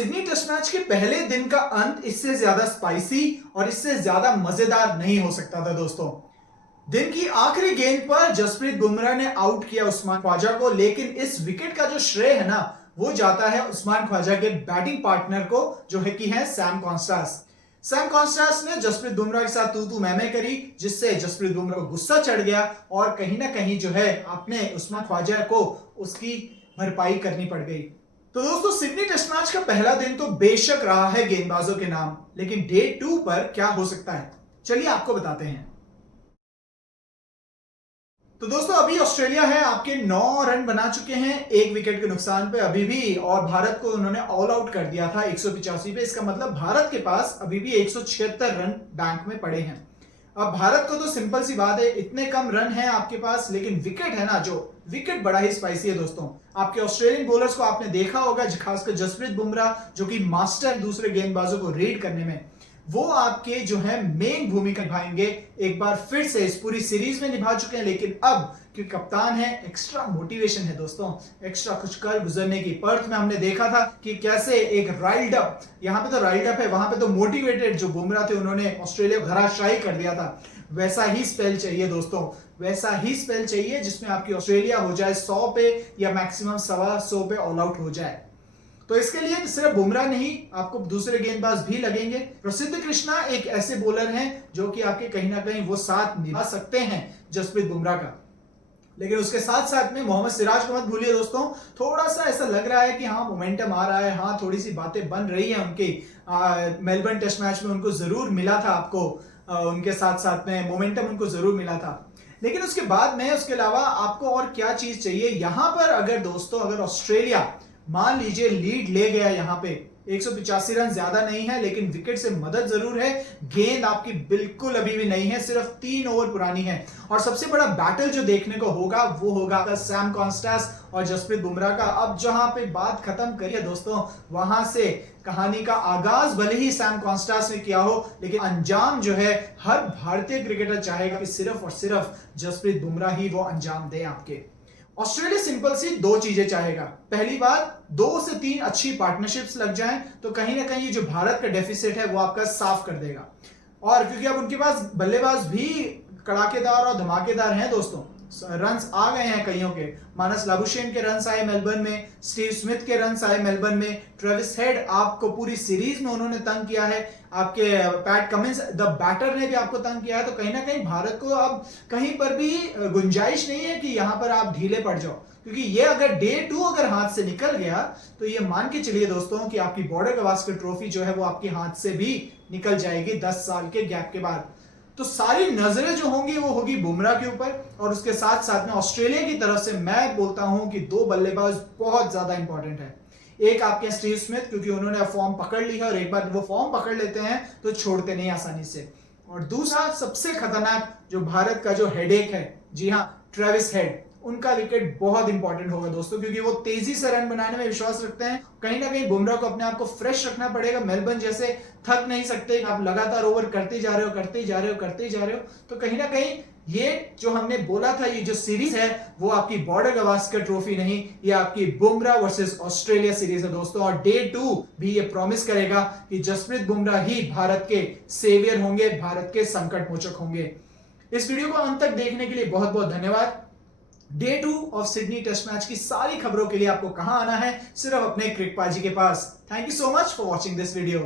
Sydney test match के पहले दिन का अंत इससे ज्यादा स्पाइसी और इससे ज्यादा मजेदार नहीं हो सकता था दोस्तों। दिन की आखिरी गेंद पर जसप्रीत बुमराह ने आउट किया उस्मान ख्वाजा को, लेकिन इस विकेट का जो श्रेय है ना वो जाता है उस्मान ख्वाजा के बैटिंग पार्टनर को, जो है कि है सैम कॉन्स्टास। सैम कॉन्स्टास ने जसप्रीत बुमराह के साथ तू मैं करी, जिससे जसप्रीत बुमराह को गुस्सा चढ़ गया और कहीं ना कहीं जो है अपने उस्मान ख्वाजा को उसकी भरपाई करनी पड़ गई। तो दोस्तों, सिडनी टेस्ट मैच का पहला दिन तो बेशक रहा है गेंदबाजों के नाम, लेकिन डे 2 पर क्या हो सकता है चलिए आपको बताते हैं। तो दोस्तों, अभी ऑस्ट्रेलिया है आपके 9 रन बना चुके हैं 1 विकेट के नुकसान पे अभी भी, और भारत को उन्होंने ऑल आउट कर दिया था 185 पे। इसका मतलब भारत के पास अभी भी 176 रन बैंक में पड़े हैं। अब भारत को तो सिंपल सी बात है, इतने कम रन है आपके पास, लेकिन विकेट है ना, जो विकेट बड़ा ही स्पाइसी है दोस्तों। आपके ऑस्ट्रेलियन बॉलर्स को आपने देखा होगा, खासकर जसप्रीत बुमराह जो कि मास्टर दूसरे गेंदबाजों को रीड करने में, वो आपके जो है मेन भूमिका निभाएंगे। एक बार फिर से इस पूरी सीरीज में निभा चुके हैं, लेकिन अब क्योंकि कप्तान है, एक्स्ट्रा मोटिवेशन है दोस्तों, एक्स्ट्रा कुछ कर गुजरने की। पर्थ में हमने देखा था कि कैसे एक राइल्ड अप, यहाँ पे तो राइल्ड अप है, वहां पे तो मोटिवेटेड जो बुमराह थे उन्होंने ऑस्ट्रेलिया को धराशायी कर दिया था। वैसा ही स्पेल चाहिए दोस्तों, वैसा ही स्पेल चाहिए जिसमें आपकी ऑस्ट्रेलिया हो जाए 100 पे या मैक्सिमम 125 पे ऑल आउट हो जाए। तो इसके लिए सिर्फ बुमराह नहीं, आपको दूसरे गेंदबाज भी लगेंगे। प्रसिद्ध कृष्णा एक ऐसे बॉलर हैं जो कि आपके कहीं ना कहीं वो साथ निभा सकते हैं जसप्रीत बुमराह का। लेकिन उसके साथ साथ में मोहम्मद सिराज को मत भूलिए दोस्तों। थोड़ा सा ऐसा लग रहा है कि हाँ मोमेंटम आ रहा है, हाँ थोड़ी सी बातें बन रही है उनकी। मेलबर्न टेस्ट मैच में उनको जरूर मिला था, आपको उनके साथ साथ में मोमेंटम उनको जरूर मिला था। लेकिन उसके बाद में उसके अलावा आपको और क्या चीज चाहिए यहां पर? अगर दोस्तों, अगर ऑस्ट्रेलिया मान लीजिए लीड ले गया, यहां पे 185 रन ज्यादा नहीं है, लेकिन विकेट से मदद जरूर है। गेंद आपकी बिल्कुल अभी भी नहीं है, सिर्फ 3 ओवर पुरानी है। और सबसे बड़ा बैटल जो देखने को होगा वो होगा सैम कॉन्स्टास और जसप्रीत बुमराह का। अब जहां पे बात खत्म करिए दोस्तों, वहां से कहानी का आगाज भले ही सैम कॉन्स्टास ने किया हो, लेकिन अंजाम जो है हर भारतीय क्रिकेटर चाहेगा कि सिर्फ और सिर्फ जसप्रीत बुमराह ही वो अंजाम दे आपके। ऑस्ट्रेलिया सिंपल सी 2 चीजें चाहेगा। पहली बात, 2 से 3 अच्छी पार्टनरशिप्स लग जाएं तो कहीं ना कहीं जो भारत का डेफिसिट है वो आपका साफ कर देगा। और क्योंकि अब उनके पास बल्लेबाज भी कड़ाकेदार और धमाकेदार हैं दोस्तों, रन्स आ गए हैं कईयों के। मानस लाबुशेन के रन्स आए मेलबर्न में, स्टीव स्मिथ के रन्स आए मेलबर्न में, ट्रेविस हेड आपको पूरी सीरीज में उन्होंने तंग किया है, आपके पैट कमिंस द बैटर ने भी आपको तंग किया है। तो कहीं ना कहीं भारत को अब कहीं पर भी गुंजाइश नहीं है कि यहां पर आप ढीले पड़ जाओ, क्योंकि ये अगर डे 2 अगर हाथ से निकल गया तो ये मान के चलिए दोस्तों कि आपकी बॉर्डर गवास्कर ट्रॉफी जो है वो आपके हाथ से भी निकल जाएगी 10 साल के गैप के बाद। तो सारी नजरें जो होंगी वो होगी बुमराह के ऊपर, और उसके साथ साथ में ऑस्ट्रेलिया की तरफ से मैं बोलता हूं कि 2 बल्लेबाज बहुत ज्यादा इंपॉर्टेंट है। एक आपके स्टीव स्मिथ, क्योंकि उन्होंने फॉर्म पकड़ ली है और एक बार वो फॉर्म पकड़ लेते हैं तो छोड़ते नहीं आसानी से। और दूसरा सबसे खतरनाक जो भारत का जो हेडेक है, जी हाँ, ट्रेविस हेड, उनका विकेट बहुत इंपॉर्टेंट होगा दोस्तों, क्योंकि वो तेजी से रन बनाने में विश्वास रखते हैं। कहीं ना कहीं बुमराह को अपने आप को फ्रेश रखना पड़ेगा। मेलबर्न जैसे थक नहीं सकते, आप लगातार ओवर करते जा रहे हो, करते जा रहे हो, करते जा रहे हो। तो कहीं ना कहीं ये जो हमने बोला था, ये जो सीरीज है वो आपकी बॉर्डर गवास्कर ट्रॉफी नहीं, ये आपकी बुमराह वर्सेस ऑस्ट्रेलिया सीरीज है दोस्तों। और डे 2 भी ये प्रॉमिस करेगा कि जसप्रीत बुमराह ही भारत के सेवियर होंगे, भारत के संकट मोचक होंगे। इस वीडियो को अंत तक देखने के लिए बहुत बहुत धन्यवाद। Day 2 of Sydney test match की सारी खबरों के लिए आपको कहां आना है? सिर्फ अपने क्रिकबाजी के पास। Thank you so much for watching this video.